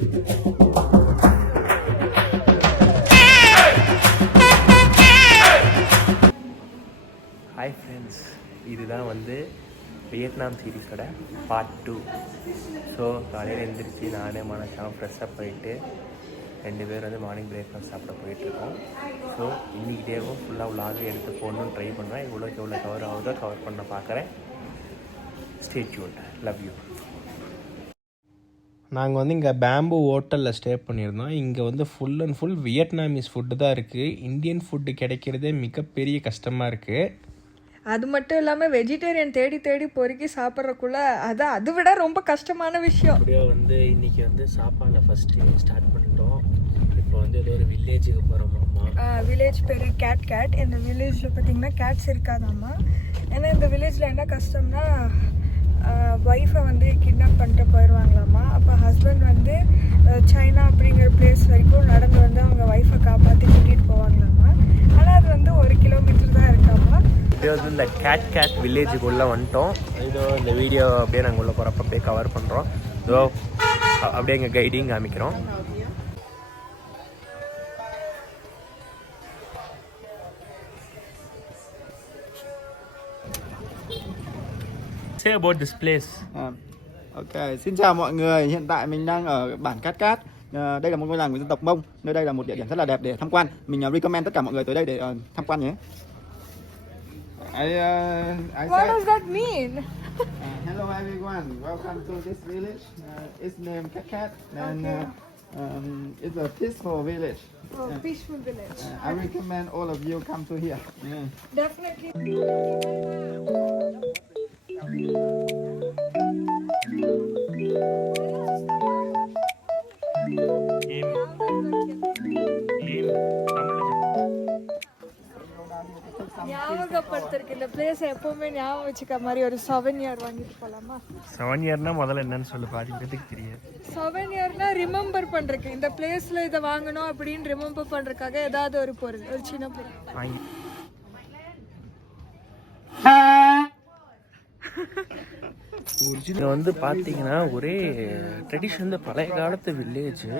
Hi friends, இதுதான் வந்து Vietnam சீரீஸோட part 2. So காலையில் எழுந்திரிச்சு நானே மனசாக ஃப்ரெஷ்ஷப் போயிட்டு 2 பேர் வந்து மார்னிங் பிரேக்ஃபாஸ்ட் சாப்பிட போயிட்டுருக்கோம். ஸோ இன்றைக்கி டேவும் ஃபுல்லாக விலாக எடுத்து போடணும்னு ட்ரை பண்ணுவேன். எவ்வளோக்கு எவ்வளோ கவர் ஆகுதோ கவர் பண்ண பார்க்குறேன். Stay tuned. Love you. நாங்கள் வந்து இங்கே பேம்பு ஹோட்டலில் ஸ்டே பண்ணியிருந்தோம். இங்கே வந்து full and full Vietnamese food தான் இருக்குது. இந்தியன் ஃபுட்டு கிடைக்கிறதே மிகப்பெரிய கஷ்டமாக இருக்குது. அது மட்டும் இல்லாமல் வெஜிடேரியன் தேடி தேடி பொறுக்கி சாப்பிட்றக்குள்ள அதை விட ரொம்ப கஷ்டமான விஷயம். அப்படியே வந்து இன்றைக்கி வந்து சாப்பாடை ஃபஸ்ட்டு ஸ்டார்ட் பண்ணிட்டோம். இப்போ வந்து ஏதோ ஒரு வில்லேஜுக்கு போகிறோமாம்மா. வில்லேஜ் பேர் கேட். இந்த வில்லேஜில் பார்த்திங்கன்னா கேட்ஸ் இருக்காதாம்மா. ஏன்னா இந்த வில்லேஜில் என்ன கஷ்டம்னா ஒய்ஃபை வந்து கிட்னாப் பண்ணிட்டு போயிடுவாங்களாம்மா. அப்போ ஹஸ்பண்ட் வந்து சைனா அப்படிங்கிற பிளேஸ் வரைக்கும் நடந்து வந்து அவங்க ஒய்ஃபை காப்பாற்றி கூட்டிகிட்டு போவாங்களாம்மா. ஆனால் அது வந்து 1 கிலோமீட்டர் தான் இருக்காமா. இது வந்து இந்த கேட் வில்லேஜுக்குள்ளே வந்துட்டோம். இதோ இந்த வீடியோ அப்படியே நாங்கள் உள்ளே போகிறப்ப அப்படியே கவர் பண்ணுறோம். இதோ அப்படியே எங்கள் கைடிங் காமிக்கிறோம். Say about this place. Ok, xin chào mọi người. Hiện tại mình đang ở bản Cát. Đây là một ngôi làng của dân tộc Mông. Nơi đây là một địa điểm rất là đẹp để tham quan. Mình recommend tất cả mọi người tới đây để tham quan nhé. What does that mean? Hello everyone, welcome to this village. It's named Cát. And it's a peaceful village. Peaceful village. I recommend all of you come to here. Definitely. ஞாபகப்படுத்திருக்கு இந்த place எப்பவுமே ஞாபகம் வச்சுக்க மாதிரி ஒரு சவனியர் வாங்கிட்டு போலாமா? சவனியர்னா முதல்ல என்னன்னு சொல்லு, பாதி பேருக்கு தெரியாது. சவனியர்னா ரிமெம்பர் பண்றதுக்கு, இந்த பிளேஸ்ல இதை வாங்கணும் அப்படின்னு ரிமெம்பர் பண்றதுக்காக ஏதாவது ஒரு பொருள், ஒரு சின்ன பொருள் வாங்கி. இது வந்து பார்த்தீங்கன்னா ஒரே ட்ரெடிஷன், பழைய காலத்து வில்லேஜு.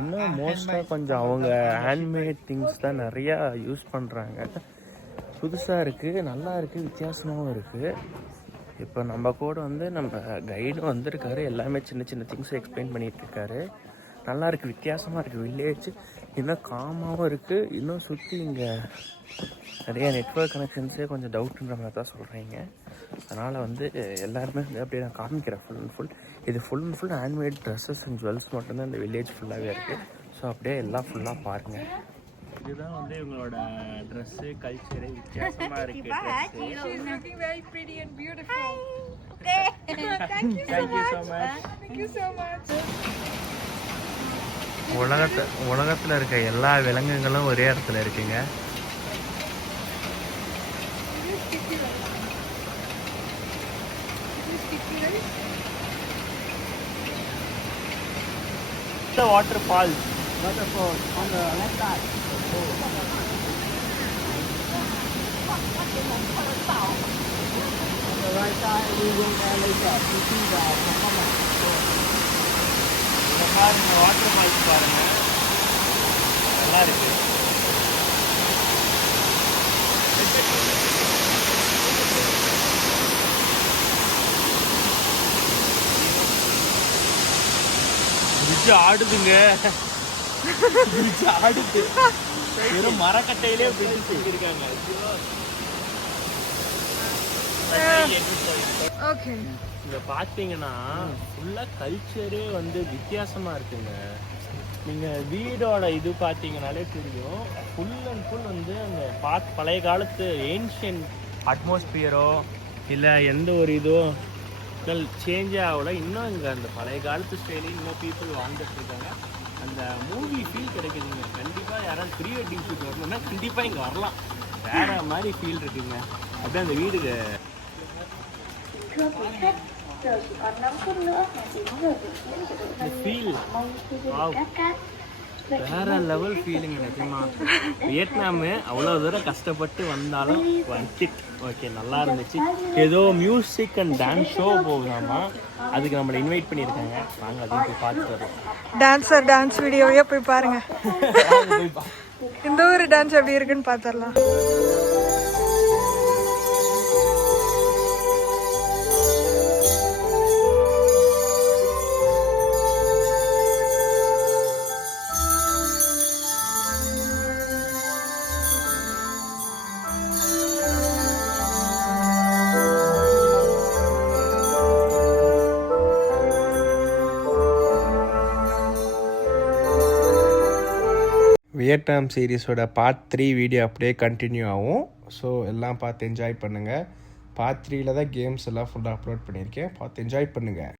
இன்னும் மோஸ்ட்டாக கொஞ்சம் அவங்க ஹேண்ட்மேட் திங்ஸ் தான் நிறையா யூஸ் பண்ணுறாங்க. புதுசாக இருக்குது, நல்லா இருக்குது, வித்தியாசமாகவும் இருக்குது. இப்போ நம்ம கூட வந்து நம்ம கைடும் வந்திருக்காரு. எல்லாமே சின்ன சின்ன திங்ஸை எக்ஸ்பிளைன் பண்ணிகிட்ருக்காரு. நல்லா இருக்குது, வித்தியாசமாக இருக்குது வில்லேஜ். இன்னும் காமாகவும் இருக்குது. இன்னும் சுற்றி இங்கே நிறைய நெட்வொர்க் கனெக்ஷன்ஸே கொஞ்சம் டவுட்டுன்ற மாதிரி தான் சொல்கிறீங்க. அதனால் வந்து எல்லாருமே வந்து அப்படியே நான் காமிக்கிறேன். இது full and full handmade dresses and jewels மட்டும்தான் இந்த வில்லேஜ் ஃபுல்லாகவே இருக்குது. ஸோ அப்படியே எல்லாம் ஃபுல்லாக பாருங்கள். இதுதான் வந்து இவங்களோட ட்ரெஸ்ஸு, கல்ச்சரு வித்தியாசமாக இருக்குது. உலகத்தில் இருக்க எல்லா விலங்குகளும் ஒரே இடத்துல இருக்குங்க. The waterfalls on the left side. On the right side we will later to see the performance. இந்த பாருங்க, வாட்டர் ஃபால்ஸ் பாருங்க, நல்லா இருக்கு. பிரிட்ஜ் ஆடுதுங்க, பிரிட்ஜ் ஆடுது. வெறும் மரக்கட்டையிலே பிரிட்ஜ் செஞ்சிருக்காங்க. இங்க பாத்தீங்கன்னா ஃபுல்லா கல்ச்சரே வந்து வித்தியாசமா இருக்குங்க. நீங்க வீடோட இது பாத்தீங்கன்னாலே தெரியும். ஃபுல் அண்ட் ஃபுல் வந்து அந்த பழைய காலத்து ஏன்ஷியன்ட் அட்மாஸ்பியரோ இல்லை எந்த ஒரு இதோ சேஞ்ச் ஆகல. இன்னும் இங்கே அந்த பழைய காலத்து ஸ்டைலே இன்னும் பீப்புள் வாழ்ந்துட்டு இருக்காங்க. அந்த மூவி ஃபீல் கிடைக்குதுங்க. கண்டிப்பாக யாராவது ப்ரீ வெட்டிங் ஷூட் வரணும்னா கண்டிப்பாக இங்கே வரலாம். வேற மாதிரி ஃபீல் இருக்குங்க. அப்படியே அந்த வீடுக்கு ஃபீல் வேற லெவல் ஃபீலிங் நிஜமா. வியட்நாமு அவ்வளோ தூரம் கஷ்டப்பட்டு வந்தாலும் வந்துட்டு ஓகே நல்லா இருந்துச்சு. ஏதோ மியூசிக் அண்ட் டான்ஸ் ஷோ போகுதாமா, அதுக்கு நம்மளை இன்வைட் பண்ணியிருக்காங்க. நாங்கள் அதையும் போய் பார்த்துட்டு வரோம். டான்ஸ் வீடியோவே போய் பாருங்க. இந்த ஒரு டான்ஸ் எப்படி இருக்குன்னு பார்த்துடலாம். வியட்நாம் சீரீஸோட பார்ட் 3 வீடியோ அப்படியே கண்டினியூ ஆகும். ஸோ எல்லாம் பார்த்து என்ஜாய் பண்ணுங்கள். பார்ட் 3ல தான் கேம்ஸ் எல்லாம் ஃபுல்லாக அப்லோட் பண்ணியிருக்கேன். பார்த்து என்ஜாய் பண்ணுங்கள்.